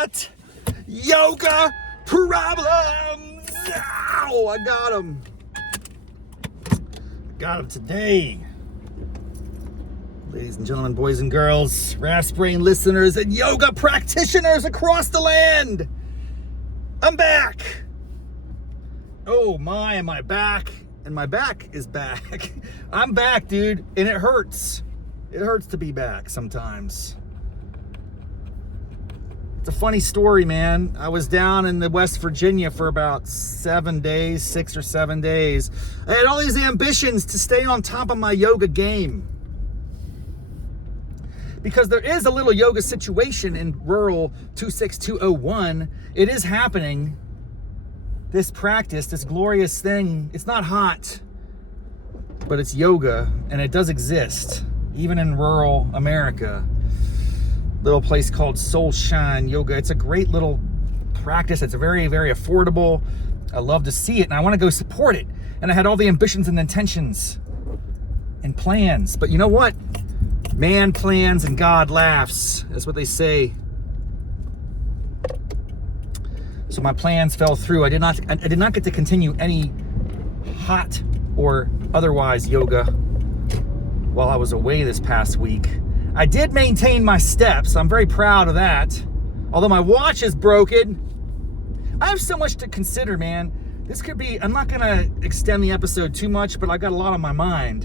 got yoga problems. Ow, I got them. Got them today. Ladies and gentlemen, boys and girls, Raff's Brain listeners, and yoga practitioners across the land. I'm back. Oh my, am I back? And my back is back. I'm back, dude, and it hurts. It hurts to be back sometimes. It's a funny story, man. I was down in the West Virginia for about 7 days, 6 or 7 days. I had all these ambitions to stay on top of my yoga game. Because there is a little yoga situation in rural 26201. It is happening. This practice, this glorious thing, it's not hot, but it's yoga, and it does exist, even in rural America. Little place called Soul Shine Yoga. It's a great little practice. It's very, very affordable. I love to see it, and I want to go support it. And I had all the ambitions and intentions and plans, but you know what? Man plans and God laughs. That's what they say. So my plans fell through. I did not get to continue any hot or otherwise yoga while I was away this past week. I did maintain my steps. I'm very proud of that. Although my watch is broken. I have so much to consider, man. This could be, I'm not gonna extend the episode too much, but I got a lot on my mind.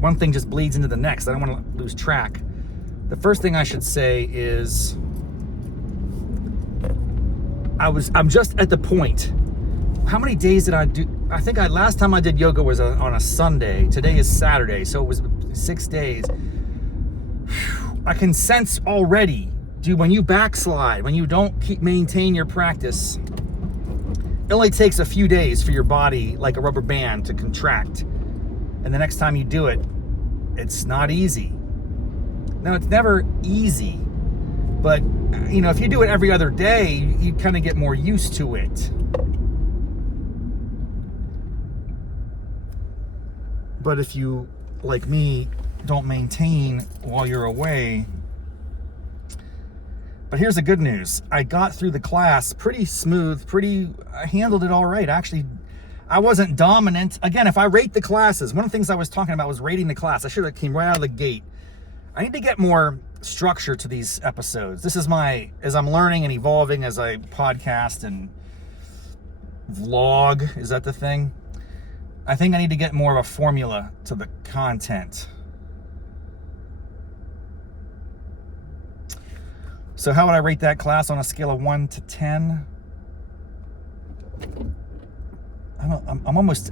One thing just bleeds into the next. I don't want to lose track. The first thing I should say is I'm just at the point. How many days did I do? I think last time I did yoga was on a Sunday. Today is Saturday, so it was 6 days. I can sense already, dude, when you backslide, when you don't maintain your practice, it only takes a few days for your body, like a rubber band, to contract. And the next time you do it, it's not easy. No, it's never easy. But, you know, if you do it every other day, you kind of get more used to it. But if you, like me, don't maintain while you're away. But here's the good news. I got through the class pretty smooth, I handled it all right. Actually, I wasn't dominant. Again, if I rate the classes, one of the things I was talking about was rating the class. I should have came right out of the gate. I need to get more structure to these episodes. This is as I'm learning and evolving as I podcast and vlog. Is that the thing? I think I need to get more of a formula to the content. So how would I rate that class on a scale of 1 to 10?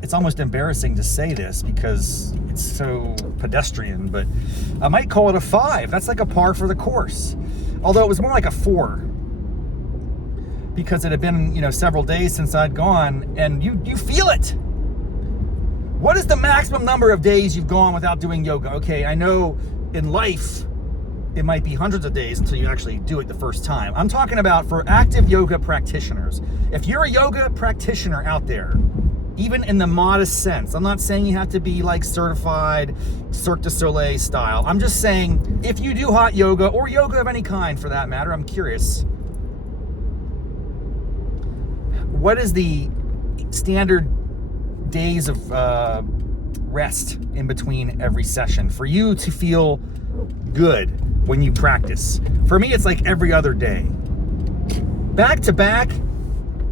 It's almost embarrassing to say this because it's so pedestrian, but I might call it a 5. That's like a par for the course. Although it was more like a 4 because it had been, several days since I'd gone, and you feel it. What is the maximum number of days you've gone without doing yoga? Okay, I know in life it might be hundreds of days until you actually do it the first time. I'm talking about for active yoga practitioners. If you're a yoga practitioner out there, even in the modest sense, I'm not saying you have to be like certified Cirque-du-Soleil style. I'm just saying if you do hot yoga or yoga of any kind for that matter, I'm curious. What is the standard days of rest in between every session for you to feel good when you practice? For me, it's like every other day. Back to back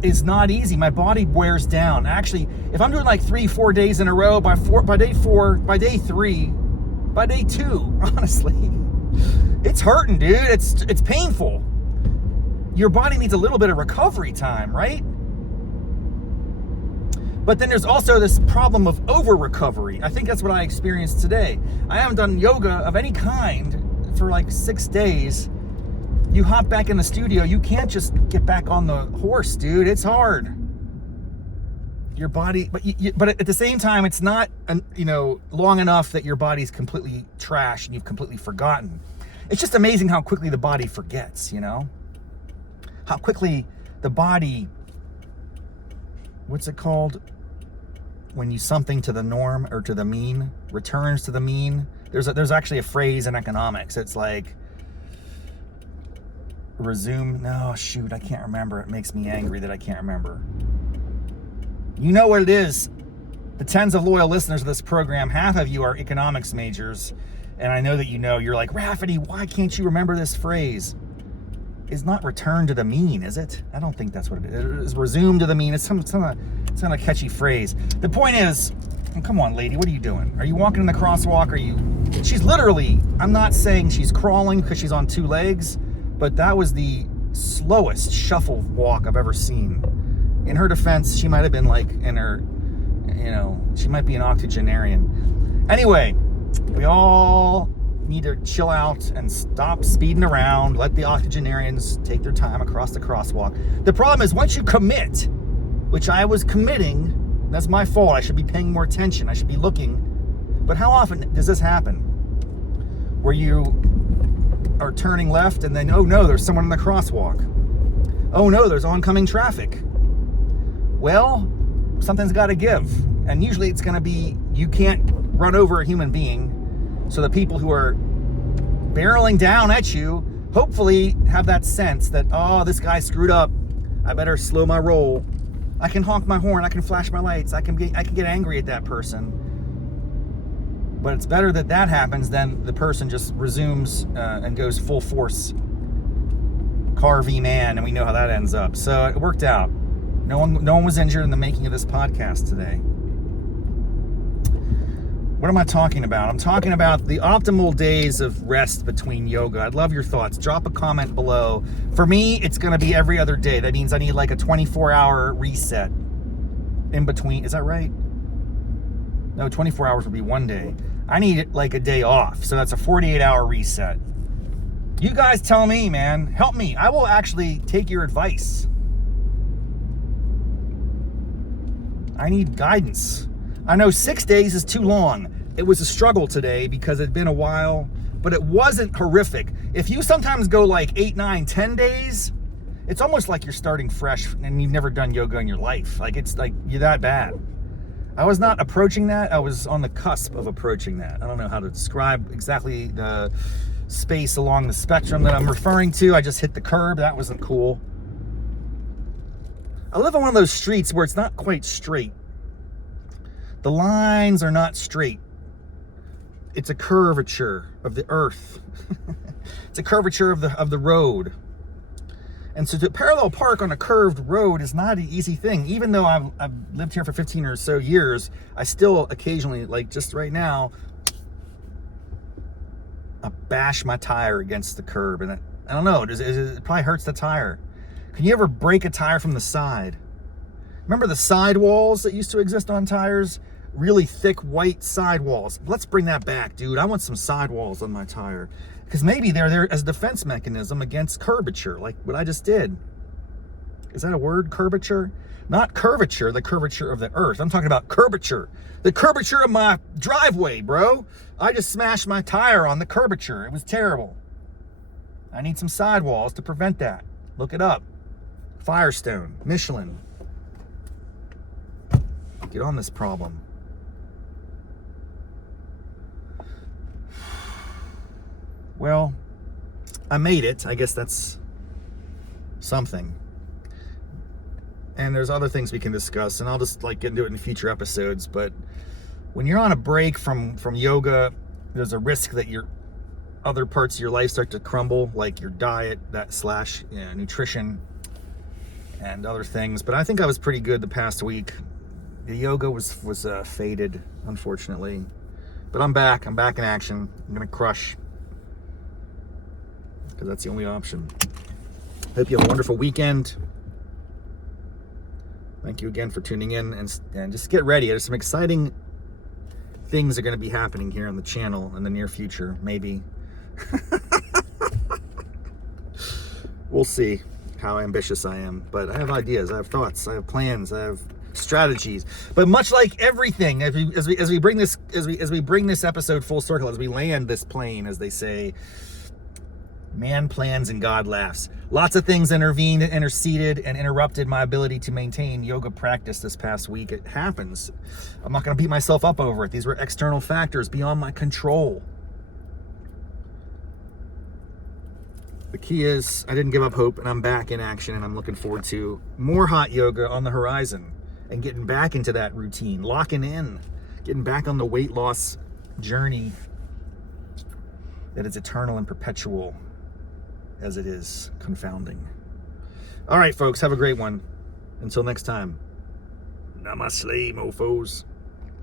is not easy. My body wears down. Actually, if I'm doing like 3-4 days in a row, by day 4, by day 3, by day 2, honestly, it's hurting, dude. It's painful. Your body needs a little bit of recovery time, right? But then there's also this problem of over recovery. I think that's what I experienced today. I haven't done yoga of any kind for like 6 days. You hop back in the studio, you can't just get back on the horse, dude. It's hard. Your body, but at the same time, it's not, long enough that your body's completely trash and you've completely forgotten. It's just amazing how quickly the body forgets, how quickly the body, what's it called? When you something to the norm or to the mean, returns to the mean. There's actually a phrase in economics. It's like, resume. No, shoot, I can't remember. It makes me angry that I can't remember. You know what it is. The tens of loyal listeners of this program, half of you are economics majors, and I know that you know. You're like, Raffety, why can't you remember this phrase? It's not return to the mean, is it? I don't think that's what it is. It is resume to the mean. It's some kind of catchy phrase. The point is, come on, lady, what are you doing? Are you walking in the crosswalk? Are you? She's literally, I'm not saying she's crawling because she's on two legs, but that was the slowest shuffle walk I've ever seen. In her defense, she might have been like in her, she might be an octogenarian. Anyway, we all need to chill out and stop speeding around, let the octogenarians take their time across the crosswalk. The problem is once you commit, which I was committing, that's my fault. I should be paying more attention. I should be looking. But how often does this happen? Where you are turning left and then, oh no, there's someone in the crosswalk. Oh no, there's oncoming traffic. Well, something's got to give. And usually it's going to be, you can't run over a human being. So the people who are barreling down at you hopefully have that sense that, oh, this guy screwed up. I better slow my roll. I can honk my horn. I can flash my lights. I can get angry at that person. But it's better that happens than the person just resumes and goes full force car v man, and we know how that ends up. So it worked out. No one was injured in the making of this podcast today. What am I talking about? I'm talking about the optimal days of rest between yoga. I'd love your thoughts. Drop a comment below. For me, it's going to be every other day. That means I need like a 24-hour reset in between. Is that right? No, 24 hours would be one day. I need like a day off. So that's a 48-hour reset. You guys tell me, man. Help me. I will actually take your advice. I need guidance. I know 6 days is too long. It was a struggle today because it'd been a while, but it wasn't horrific. If you sometimes go like 8, 9, 10 days, it's almost like you're starting fresh and you've never done yoga in your life. Like it's like you're that bad. I was not approaching that. I was on the cusp of approaching that. I don't know how to describe exactly the space along the spectrum that I'm referring to. I just hit the curb. That wasn't cool. I live on one of those streets where it's not quite straight. The lines are not straight. It's a curvature of the earth. It's a curvature of the road. And so to parallel park on a curved road is not an easy thing. Even though I've lived here for 15 or so years, I still occasionally, like just right now, I bash my tire against the curb. And I don't know, it probably hurts the tire. Can you ever break a tire from the side? Remember the sidewalls that used to exist on tires? Really thick white sidewalls. Let's bring that back, dude. I want some sidewalls on my tire. Because maybe they're there as a defense mechanism against curvature, like what I just did. Is that a word, curvature? Not curvature, the curvature of the earth. I'm talking about curvature. The curvature of my driveway, bro. I just smashed my tire on the curvature. It was terrible. I need some sidewalls to prevent that. Look it up. Firestone, Michelin. Get on this problem. Well, I made it. I guess that's something. And there's other things we can discuss, and I'll just like get into it in future episodes. But when you're on a break from yoga, there's a risk that your other parts of your life start to crumble, like your diet, nutrition, and other things. But I think I was pretty good the past week. The yoga was faded, unfortunately. But I'm back. I'm back in action. I'm gonna crush. Because that's the only option. Hope you have a wonderful weekend. Thank you again for tuning in, and just get ready. There's some exciting things are going to be happening here on the channel in the near future, maybe. We'll see how ambitious I am, but I have ideas, I have thoughts, I have plans, I have strategies. But much like everything, as we bring this episode full circle, as we land this plane, as they say, man plans and God laughs. Lots of things intervened, interceded, and interrupted my ability to maintain yoga practice this past week. It happens. I'm not going to beat myself up over it. These were external factors beyond my control. The key is I didn't give up hope, and I'm back in action, and I'm looking forward to more hot yoga on the horizon and getting back into that routine, locking in, getting back on the weight loss journey that is eternal and perpetual as it is confounding. All right, folks, have a great one. Until next time, namaste, mofos.